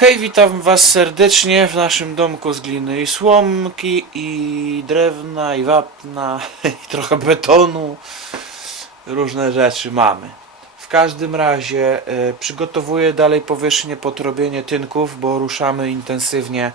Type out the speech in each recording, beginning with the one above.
Hej, witam was serdecznie w naszym domku z gliny i słomki i drewna i wapna i trochę betonu. Różne rzeczy mamy. W każdym razie e, przygotowuję dalej powierzchnię pod robienie tynków, bo ruszamy intensywnie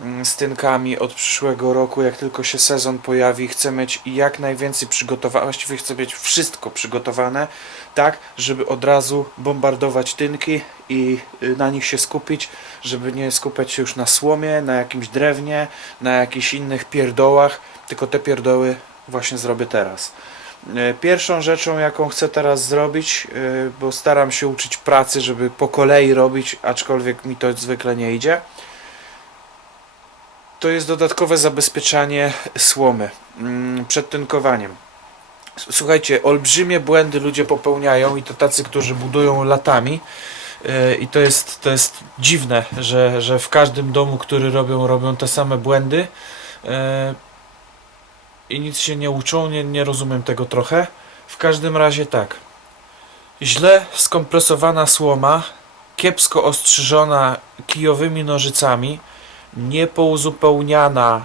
mm, z tynkami od przyszłego roku. Jak tylko się sezon pojawi, chcę mieć jak najwięcej przygotowane, właściwie chcę mieć wszystko przygotowane, tak, żeby od razu bombardować tynki i y, na nich się skupić, żeby nie skupiać się już na słomie, na jakimś drewnie, na jakichś innych pierdołach, tylko te pierdoły właśnie zrobię teraz. E, Pierwszą rzeczą, jaką chcę teraz zrobić, e, bo staram się uczyć pracy, żeby po kolei robić, aczkolwiek mi to zwykle nie idzie, to jest dodatkowe zabezpieczanie słomy mm, przed tynkowaniem. Słuchajcie, olbrzymie błędy ludzie popełniają i to tacy, którzy budują latami. E, I to jest, to jest dziwne, że, że w każdym domu, który robią, robią te same błędy. E, i nic się nie uczą, nie, nie rozumiem tego trochę. W każdym razie tak. Źle skompresowana słoma, kiepsko ostrzyżona kijowymi nożycami, niepouzupełniana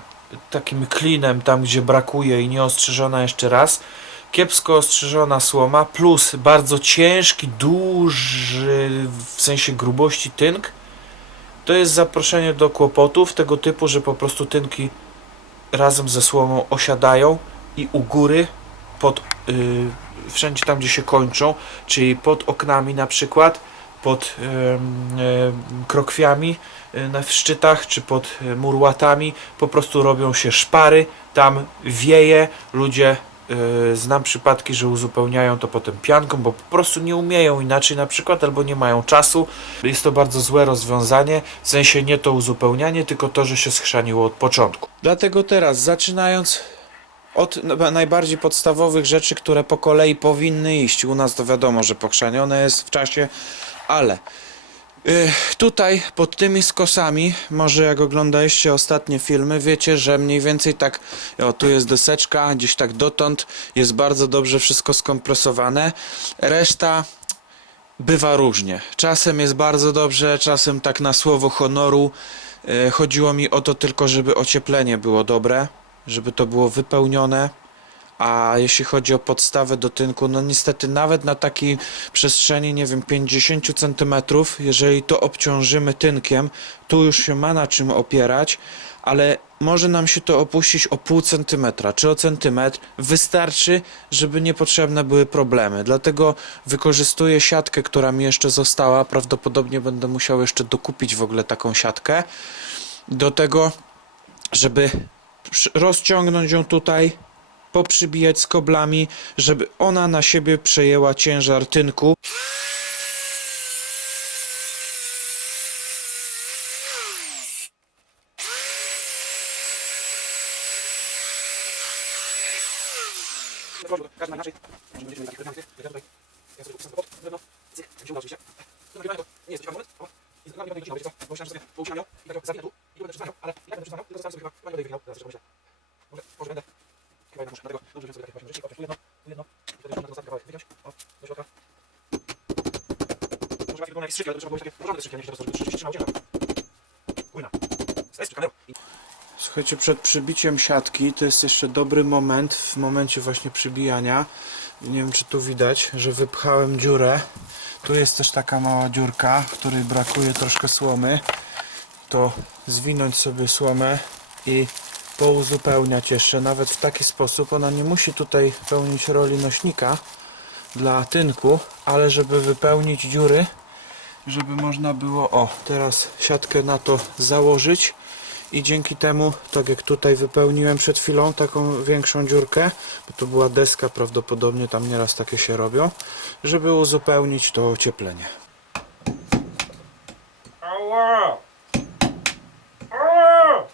takim klinem tam, gdzie brakuje i nie ostrzyżona jeszcze raz, kiepsko ostrzyżona słoma, plus bardzo ciężki, duży w sensie grubości tynk, to jest zaproszenie do kłopotów tego typu, że po prostu tynki razem ze słomą osiadają i u góry, pod, yy, wszędzie tam, gdzie się kończą, czyli pod oknami na przykład, pod krokwiami yy, na szczytach, czy pod y, murłatami, po prostu robią się szpary, tam wieje, ludzie yy, znam przypadki, że uzupełniają to potem pianką, bo po prostu nie umieją inaczej na przykład, albo nie mają czasu. Jest to bardzo złe rozwiązanie, w sensie nie to uzupełnianie, tylko to, że się schrzaniło od początku. Dlatego teraz, zaczynając od na- najbardziej podstawowych rzeczy, które po kolei powinny iść. U nas to wiadomo, że pokrzanione jest w czasie, ale y, tutaj pod tymi skosami, może jak oglądaliście ostatnie filmy, wiecie, że mniej więcej tak, o tu jest deseczka, gdzieś tak dotąd jest bardzo dobrze wszystko skompresowane. Reszta bywa różnie. Czasem jest bardzo dobrze, czasem tak na słowo honoru. E, Chodziło mi o to tylko, żeby ocieplenie było dobre, żeby to było wypełnione. A jeśli chodzi o podstawę do tynku, no niestety nawet na takiej przestrzeni, nie wiem, 50 cm, jeżeli to obciążymy tynkiem, tu już się ma na czym opierać, ale może nam się to opuścić o pół centymetra czy o centymetr. Wystarczy, żeby niepotrzebne były problemy. Dlatego wykorzystuję siatkę, która mi jeszcze została. Prawdopodobnie będę musiał jeszcze dokupić w ogóle taką siatkę. Do tego, żeby rozciągnąć ją tutaj, poprzybijać skoblami, żeby ona na siebie przejęła ciężar tynku. Każdy inaczej. Może będziemy mieli takie Ja tutaj, ja sobie postawię pod drewno. Cyk, jak się uda oczywiście. To nagrywamy to. Nie jest ciekawy moment. O. I z nie będę wycinał, wiecie co? Bo myślałem, że sobie poucinam ją i tak ją zawinę tu i tu będę przyznał, ale i tak będę przyznał, tylko zostawiam sobie chyba, chyba nie będę wyginał. Teraz jeszcze pomyślę. Może, może będę. Chyba jednak muszę. Dlatego dobrze, że sobie takie właśnie rzeczy. O, tu jedno, tu jedno. I wtedy można ten ostatni kawałek wyciąć. O, do środka. Może bardziej wygląda jak strzyki, ale to trzeba było mieć takie porządne strzyki, a nie że to po prostu rzeczywiście trzymało ciężar. Ujna. Stres, przykanęło. Słuchajcie, przed przybiciem siatki to jest jeszcze dobry moment, w momencie właśnie przybijania. Nie wiem, czy tu widać, że wypchałem dziurę. Tu jest też taka mała dziurka, w której brakuje troszkę słomy. To zwinąć sobie słomę i pouzupełniać jeszcze, nawet w taki sposób. Ona nie musi tutaj pełnić roli nośnika dla tynku, ale żeby wypełnić dziury, żeby można było, o, teraz siatkę na to założyć i dzięki temu, tak jak tutaj wypełniłem przed chwilą taką większą dziurkę, bo to była deska prawdopodobnie, tam nieraz takie się robią, żeby uzupełnić to ocieplenie. Ała! Ała!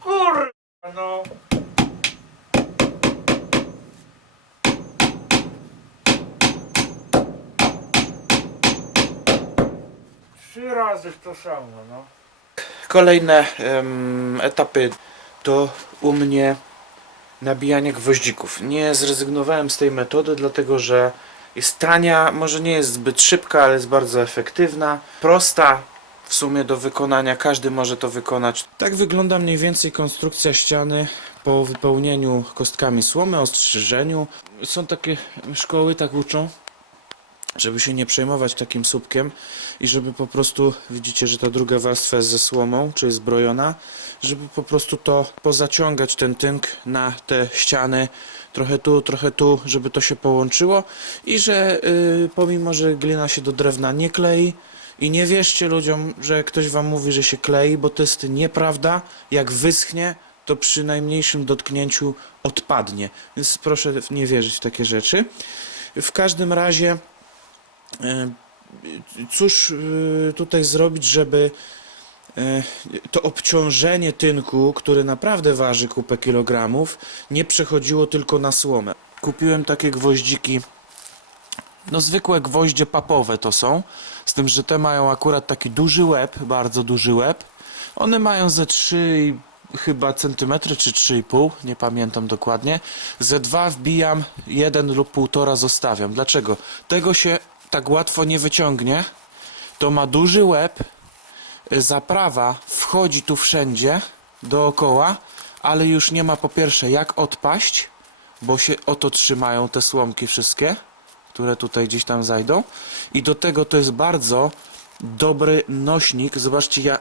Kurwa, no! Trzy razy to samo, no. Kolejne em, etapy to u mnie nabijanie gwoździków. Nie zrezygnowałem z tej metody, dlatego że Jest tania, może nie jest zbyt szybka, ale jest bardzo efektywna. Prosta w sumie do wykonania, każdy może to wykonać. Tak wygląda mniej więcej konstrukcja ściany po wypełnieniu kostkami słomy, ostrzyżeniu. Są takie szkoły, tak uczą, żeby się nie przejmować takim słupkiem i żeby po prostu, widzicie, że ta druga warstwa jest ze słomą, czy jest zbrojona, żeby po prostu to pozaciągać ten tynk na te ściany, trochę tu, trochę tu, żeby to się połączyło i że y, pomimo, że glina się do drewna nie klei i nie wierzcie ludziom, że ktoś wam mówi, że się klei, bo to jest nieprawda, jak wyschnie, to przy najmniejszym dotknięciu odpadnie, więc proszę nie wierzyć w takie rzeczy. W każdym razie Cóż e, tutaj zrobić, żeby e, to obciążenie tynku, który naprawdę waży kupę kilogramów, nie przechodziło tylko na słomę. Kupiłem takie gwoździki, no zwykłe gwoździe papowe to są, z tym, że te mają akurat taki duży łeb, bardzo duży łeb. One mają ze 3 i chyba centymetry czy 3,5, nie pamiętam dokładnie. Ze dwa wbijam, jeden lub półtora zostawiam. Dlaczego? Tego się tak łatwo nie wyciągnie. To ma duży łeb, zaprawa wchodzi tu wszędzie dookoła, ale już nie ma po pierwsze jak odpaść, bo się oto trzymają te słomki wszystkie, które tutaj gdzieś tam zajdą. I do tego to jest bardzo dobry nośnik. Zobaczcie, ja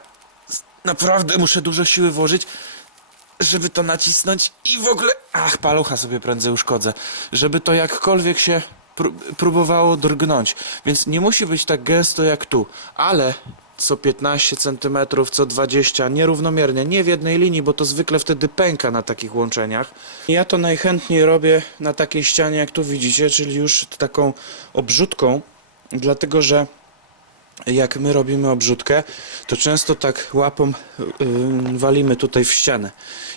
naprawdę muszę dużo siły włożyć, żeby to nacisnąć i w ogóle... Ach, palucha sobie prędzej uszkodzę. Żeby to jakkolwiek się pró- próbowało drgnąć. Więc nie musi być tak gęsto jak tu, ale co 15 cm, co 20, nierównomiernie, nie w jednej linii, bo to zwykle wtedy pęka na takich łączeniach. Ja to najchętniej robię na takiej ścianie, jak tu widzicie, czyli już taką obrzutką, dlatego że jak my robimy obrzutkę, to często tak łapą walimy tutaj w ścianę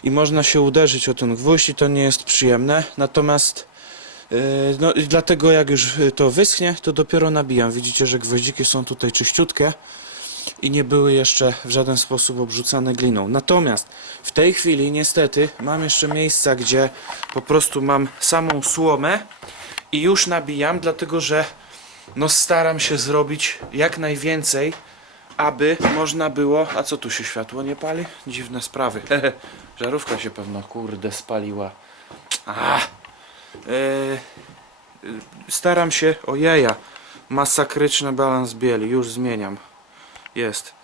i można się uderzyć o ten gwóźdź i to nie jest przyjemne, natomiast no, i dlatego jak już to wyschnie, to dopiero nabijam. Widzicie, że gwoździki są tutaj czyściutkie i nie były jeszcze w żaden sposób obrzucane gliną. Natomiast w tej chwili niestety mam jeszcze miejsca, gdzie po prostu mam samą słomę i już nabijam, dlatego że no staram się zrobić jak najwięcej, aby można było... A co tu się światło nie pali? Dziwne sprawy. Żarówka się pewno, kurde, spaliła. A, staram się... Ojeja, masakryczny balans bieli, już zmieniam. Jest.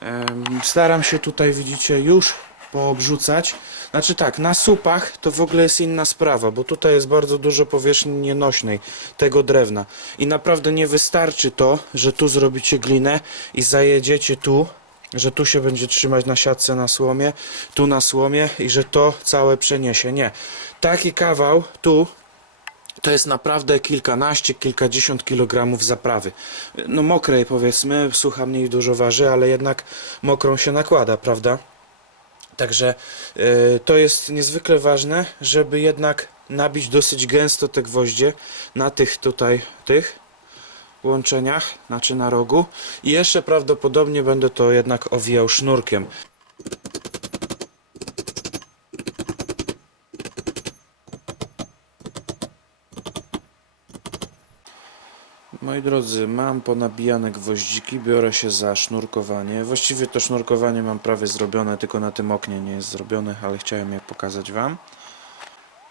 Em, Staram się tutaj, widzicie, już poobrzucać. Znaczy tak, na supach to w ogóle jest inna sprawa, bo tutaj jest bardzo dużo powierzchni nienośnej tego drewna. I naprawdę nie wystarczy to, że tu zrobicie glinę i zajedziecie tu, że tu się będzie trzymać na siatce na słomie, tu na słomie i że to całe przeniesie. Nie. Taki kawał tu to jest naprawdę kilkanaście, kilkadziesiąt kilogramów zaprawy. No mokrej powiedzmy, sucha mniej dużo waży, ale jednak mokrą się nakłada, prawda? Także y, to jest niezwykle ważne, żeby jednak nabić dosyć gęsto te gwoździe na tych tutaj, tych łączeniach, znaczy na rogu. I jeszcze prawdopodobnie będę to jednak owijał sznurkiem. Moi drodzy, mam ponabijane gwoździki, biorę się za sznurkowanie. Właściwie to sznurkowanie mam prawie zrobione, tylko na tym oknie nie jest zrobione, ale chciałem je pokazać Wam.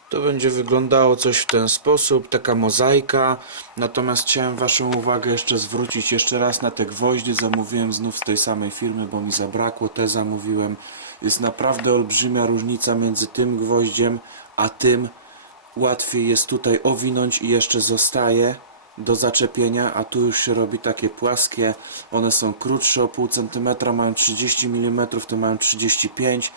To będzie wyglądało coś w ten sposób, taka mozaika. Natomiast chciałem Waszą uwagę jeszcze zwrócić jeszcze raz na te gwoździe. Zamówiłem znów z tej samej firmy, bo mi zabrakło. Te zamówiłem. Jest naprawdę olbrzymia różnica między tym gwoździem, a tym. Łatwiej jest tutaj owinąć i jeszcze zostaje do zaczepienia, a tu już się robi takie płaskie. One są krótsze o pół centymetra, mają 30 mm, to mają 35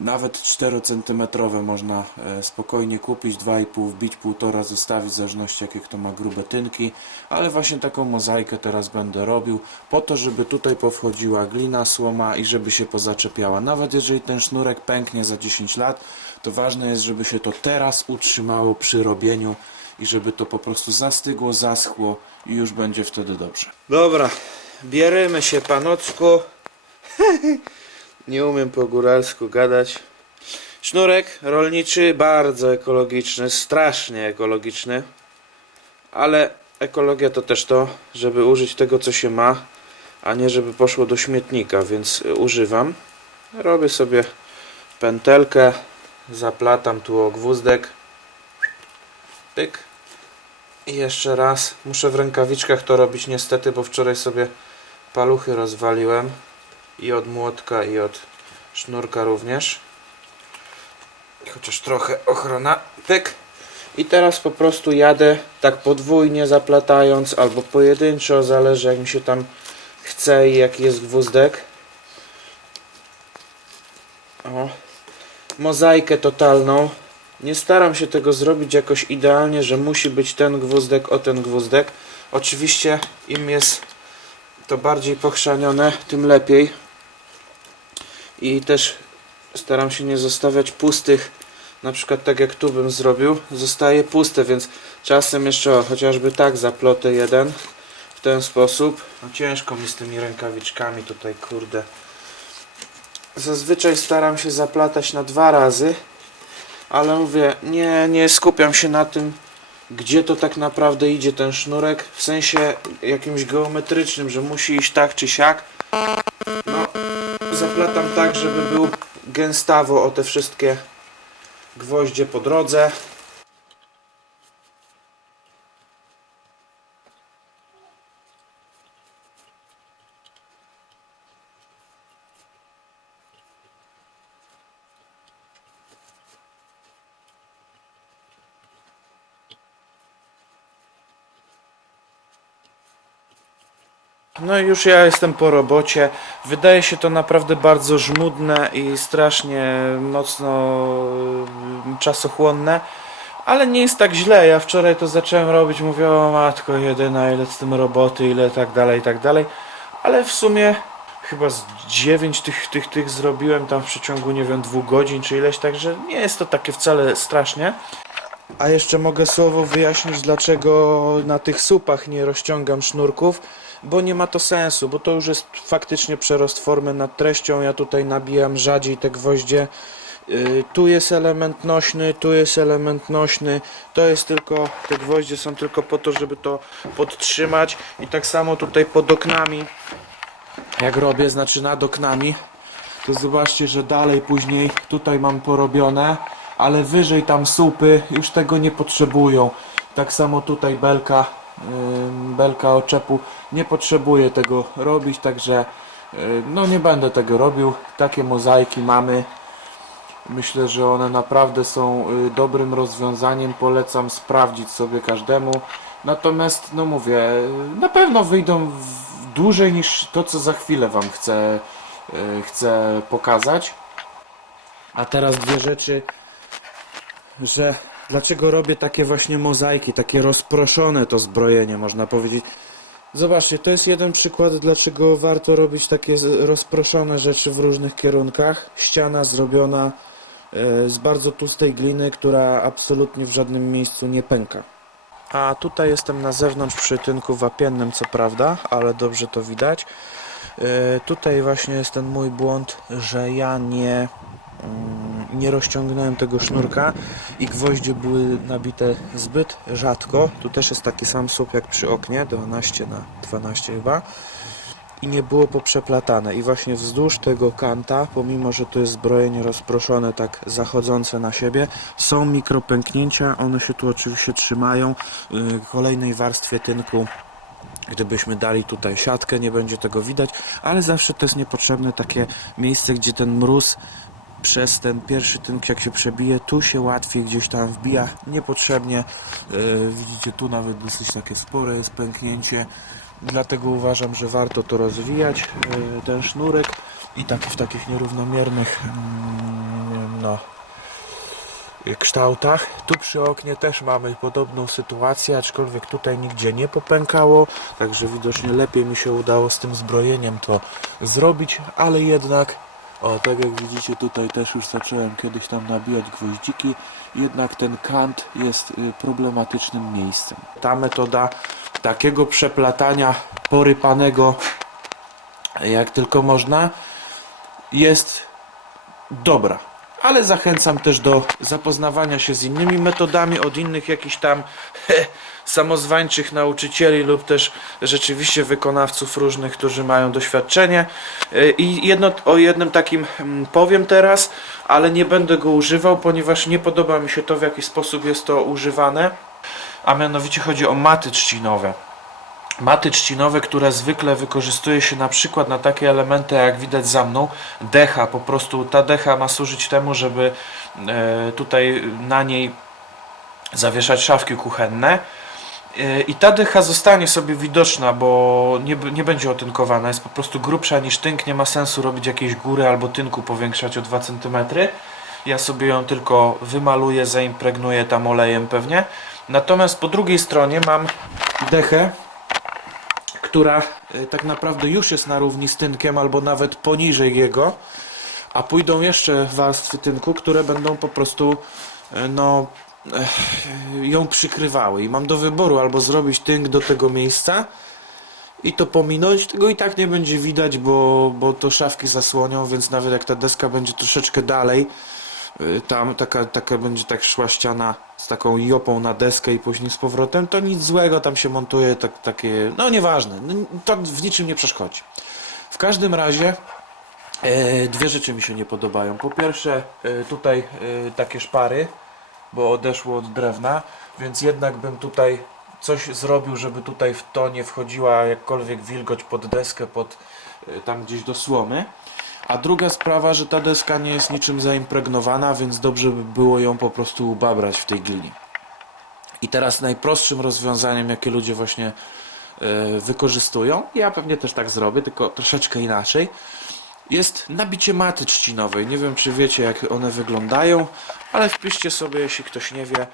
nawet 4 cm można e, spokojnie kupić, 2,5 wbić, 1,5 zostawić, w zależności jakie kto ma grube tynki, ale właśnie taką mozaikę teraz będę robił, po to, żeby tutaj powchodziła glina, słoma i żeby się pozaczepiała. Nawet jeżeli ten sznurek pęknie za 10 lat, to ważne jest, żeby się to teraz utrzymało przy robieniu i żeby to po prostu zastygło, zaschło i już będzie wtedy dobrze. Dobra, bierzemy się panocku. Nie umiem po góralsku gadać. Sznurek rolniczy, bardzo ekologiczny, strasznie ekologiczny. ale ekologia to też to, żeby użyć tego co się ma, a nie żeby poszło do śmietnika, więc y, używam. Robię sobie pętelkę, zaplatam tu ogwózdek, pyk jeszcze raz. Muszę w rękawiczkach to robić niestety, bo wczoraj sobie paluchy rozwaliłem i od młotka i od sznurka również. Chociaż trochę ochrona. Pyk. I teraz po prostu jadę tak podwójnie zaplatając albo pojedynczo, zależy jak mi się tam chce i jaki jest gwózdek. O. Mozaikę totalną. Nie staram się tego zrobić jakoś idealnie, że musi być ten gwózdek o ten gwózdek. Oczywiście im jest to bardziej pochrzanione, tym lepiej. I też staram się nie zostawiać pustych, na przykład tak jak tu bym zrobił, zostaje puste, więc czasem jeszcze o, chociażby tak zaplotę jeden w ten sposób. No ciężko mi z tymi rękawiczkami tutaj, kurde. Zazwyczaj staram się zaplatać na dwa razy, ale mówię, nie, nie skupiam się na tym, gdzie to tak naprawdę idzie ten sznurek, w sensie jakimś geometrycznym, że musi iść tak czy siak. No, zaplatam tak, żeby był gęstawo o te wszystkie gwoździe po drodze. No i już ja jestem po robocie. Wydaje się to naprawdę bardzo żmudne i strasznie mocno y, czasochłonne, ale nie jest tak źle. Ja wczoraj to zacząłem robić, mówię o matko jedyna, ile z tym roboty, ile tak dalej, i tak dalej. Ale w sumie chyba z 9 tych, tych, tych zrobiłem tam w przeciągu, nie wiem, dwóch godzin czy ileś, także nie jest to takie wcale strasznie. A jeszcze mogę słowo wyjaśnić, dlaczego na tych supach nie rozciągam sznurków, bo nie ma to sensu, bo to już jest faktycznie przerost formy nad treścią. Ja tutaj nabijam rzadziej te gwoździe. Yy, Tu jest element nośny, tu jest element nośny. To jest tylko, te gwoździe są tylko po to, żeby to podtrzymać. I tak samo tutaj pod oknami, jak robię, znaczy nad oknami, to zobaczcie, że dalej później tutaj mam porobione, ale wyżej tam słupy już tego nie potrzebują. Tak samo tutaj belka, belka oczepu nie potrzebuje tego robić, także yy, no nie będę tego robił. Takie mozaiki mamy. Myślę, że one naprawdę są y, dobrym rozwiązaniem. Polecam sprawdzić sobie każdemu. Natomiast, no mówię, y, na pewno wyjdą dłużej niż to, co za chwilę Wam chcę, y, chcę pokazać. A teraz dwie rzeczy, że dlaczego robię takie właśnie mozaiki, takie rozproszone to zbrojenie, można powiedzieć. Zobaczcie, to jest jeden przykład, dlaczego warto robić takie rozproszone rzeczy w różnych kierunkach. Ściana zrobiona e, z bardzo tłustej gliny, która absolutnie w żadnym miejscu nie pęka. A tutaj jestem na zewnątrz przy tynku wapiennym, co prawda, ale dobrze to widać. E, Tutaj właśnie jest ten mój błąd, że ja nie, nie rozciągnąłem tego sznurka i gwoździe były nabite zbyt rzadko. Tu też jest taki sam słup jak przy oknie, 12 na 12 chyba. I nie było poprzeplatane. I właśnie wzdłuż tego kanta, pomimo że to jest zbrojenie rozproszone, tak zachodzące na siebie, są mikropęknięcia. One się tu oczywiście trzymają. W kolejnej warstwie tynku Gdybyśmy dali tutaj siatkę, nie będzie tego widać, ale zawsze to jest niepotrzebne takie miejsce, gdzie ten mróz przez ten pierwszy tynk jak się przebije, tu się łatwiej gdzieś tam wbija, niepotrzebnie. Yy, widzicie, tu nawet dosyć takie spore jest pęknięcie, dlatego uważam, że warto to rozwijać, yy, ten sznurek i tak w takich nierównomiernych mm, no, kształtach. Tu przy oknie też mamy podobną sytuację, aczkolwiek tutaj nigdzie nie popękało, także widocznie lepiej mi się udało z tym zbrojeniem to zrobić, ale jednak, o tak jak widzicie tutaj też już zacząłem kiedyś tam nabijać gwoździki, jednak ten kant jest y, problematycznym miejscem. Ta metoda takiego przeplatania porypanego jak tylko można jest dobra. Ale zachęcam też do zapoznawania się z innymi metodami od innych jakichś tam he, samozwańczych nauczycieli lub też rzeczywiście wykonawców różnych, którzy mają doświadczenie. Y, I jedno, o jednym takim mm, powiem teraz, ale nie będę go używał, ponieważ nie podoba mi się to, w jaki sposób jest to używane. A mianowicie chodzi o maty trzcinowe. Maty trzcinowe, które zwykle wykorzystuje się na przykład na takie elementy, jak widać za mną, decha. Po prostu ta decha ma służyć temu, żeby e, tutaj na niej zawieszać szafki kuchenne. E, I ta decha zostanie sobie widoczna, bo nie, nie będzie otynkowana. Jest po prostu grubsza niż tynk. Nie ma sensu robić jakiejś góry albo tynku powiększać o 2 cm. Ja sobie ją tylko wymaluję, zaimpregnuję tam olejem pewnie. Natomiast po drugiej stronie mam dechę, która y, tak naprawdę już jest na równi z tynkiem albo nawet poniżej jego, a pójdą jeszcze warstwy tynku, które będą po prostu y, no y, ją przykrywały. I mam do wyboru albo zrobić tynk do tego miejsca i to pominąć, tego i tak nie będzie widać, bo, bo to szafki zasłonią, więc nawet jak ta deska będzie troszeczkę dalej, tam taka, taka będzie tak szła ściana z taką jopą na deskę i później z powrotem, to nic złego tam się montuje, tak, takie, no nieważne, to w niczym nie przeszkodzi. W każdym razie e, dwie rzeczy mi się nie podobają. Po pierwsze e, tutaj e, takie szpary, bo odeszło od drewna, więc jednak bym tutaj coś zrobił, żeby tutaj w to nie wchodziła jakkolwiek wilgoć pod deskę, pod e, tam gdzieś do słomy. A druga sprawa, że ta deska nie jest niczym zaimpregnowana, więc dobrze by było ją po prostu ubabrać w tej glinie. I teraz najprostszym rozwiązaniem, jakie ludzie właśnie e, wykorzystują, ja pewnie też tak zrobię, tylko troszeczkę inaczej, jest nabicie maty trzcinowej. Nie wiem, czy wiecie, jak one wyglądają, ale wpiszcie sobie, jeśli ktoś nie wie.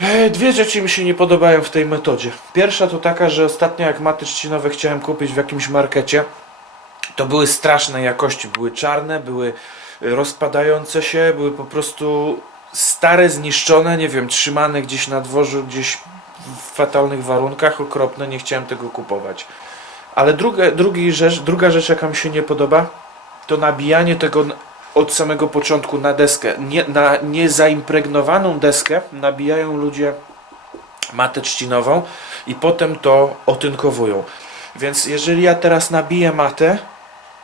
E, Dwie rzeczy mi się nie podobają w tej metodzie. Pierwsza to taka, że ostatnio jak maty trzcinowe chciałem kupić w jakimś markecie, to były strasznej jakości. Były czarne, były rozpadające się, były po prostu stare, zniszczone, nie wiem, trzymane gdzieś na dworzu, gdzieś w fatalnych warunkach, okropne, nie chciałem tego kupować. Ale druga, drugi rzecz, druga rzecz, jaka mi się nie podoba, to nabijanie tego od samego początku na deskę. Nie, na niezaimpregnowaną deskę nabijają ludzie matę trzcinową i potem to otynkowują. Więc jeżeli ja teraz nabiję matę,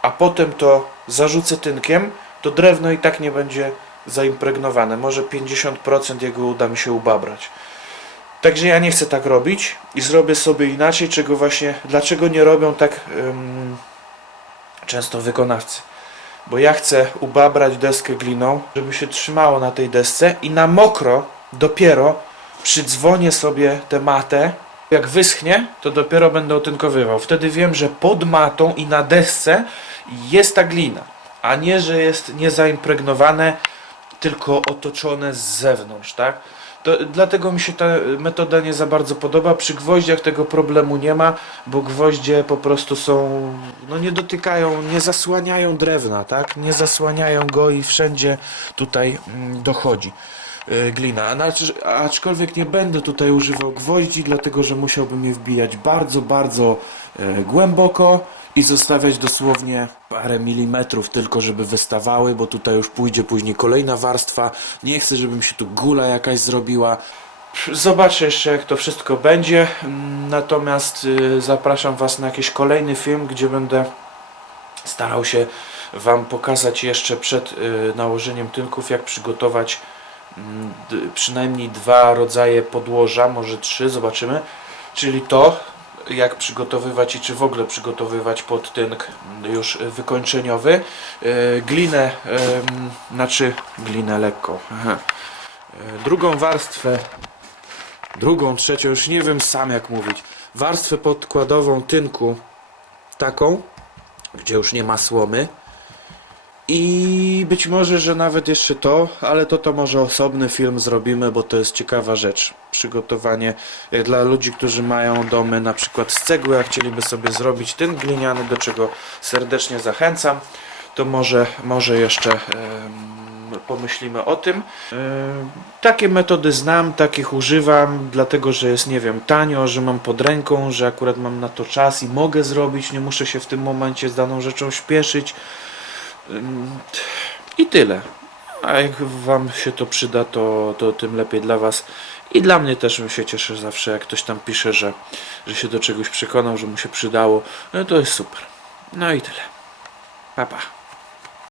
a potem to zarzucę tynkiem, to drewno i tak nie będzie zaimpregnowane. Może 50% jego uda mi się ubabrać. Także ja nie chcę tak robić i zrobię sobie inaczej, czego właśnie, dlaczego nie robią tak często wykonawcy. Bo ja chcę ubabrać deskę gliną, żeby się trzymało na tej desce i na mokro dopiero przydzwonię sobie tę matę. Jak wyschnie, to dopiero będę otynkowywał. Wtedy wiem, że pod matą i na desce jest ta glina, a nie, że jest niezaimpregnowane, tylko otoczone z zewnątrz, tak? To, dlatego mi się ta metoda nie za bardzo podoba. Przy gwoździach tego problemu nie ma, bo gwoździe po prostu są, no nie dotykają, nie zasłaniają drewna, tak? Nie zasłaniają go i wszędzie tutaj mm, dochodzi y, glina. Aczkolwiek nie będę tutaj używał gwoździ, dlatego że musiałbym je wbijać bardzo, bardzo e, głęboko i zostawiać dosłownie parę milimetrów tylko, żeby wystawały, bo tutaj już pójdzie później kolejna warstwa. Nie chcę, żeby mi się tu gula jakaś zrobiła. Zobaczę jeszcze jak to wszystko będzie. Natomiast y, zapraszam Was na jakiś kolejny film, gdzie będę starał się Wam pokazać jeszcze przed y, nałożeniem tynków, jak przygotować mm, przynajmniej dwa rodzaje podłoża, może trzy, zobaczymy. Czyli to, jak przygotowywać i czy w ogóle przygotowywać pod tynk już wykończeniowy. Y, Glinę, ym, znaczy glinę lekko. Y, Drugą warstwę, drugą, trzecią, już nie wiem sam jak mówić. Warstwę podkładową tynku, taką, gdzie już nie ma słomy. I być może, że nawet jeszcze to, ale to to może osobny film zrobimy, bo to jest ciekawa rzecz. Przygotowanie e, dla ludzi, którzy mają domy na przykład z cegły, a chcieliby sobie zrobić ten gliniany, do czego serdecznie zachęcam, to może, może jeszcze em, pomyślimy o tym. Em, takie metody znam, takich używam, dlatego że jest, nie wiem, tanio, że mam pod ręką, że akurat mam na to czas i mogę zrobić, nie muszę się w tym momencie z daną rzeczą śpieszyć. I tyle. A jak wam się to przyda, to, to tym lepiej dla was. I dla mnie też się cieszę zawsze, jak ktoś tam pisze, że, że się do czegoś przekonał, że mu się przydało. No to jest super. No i tyle. Pa, pa.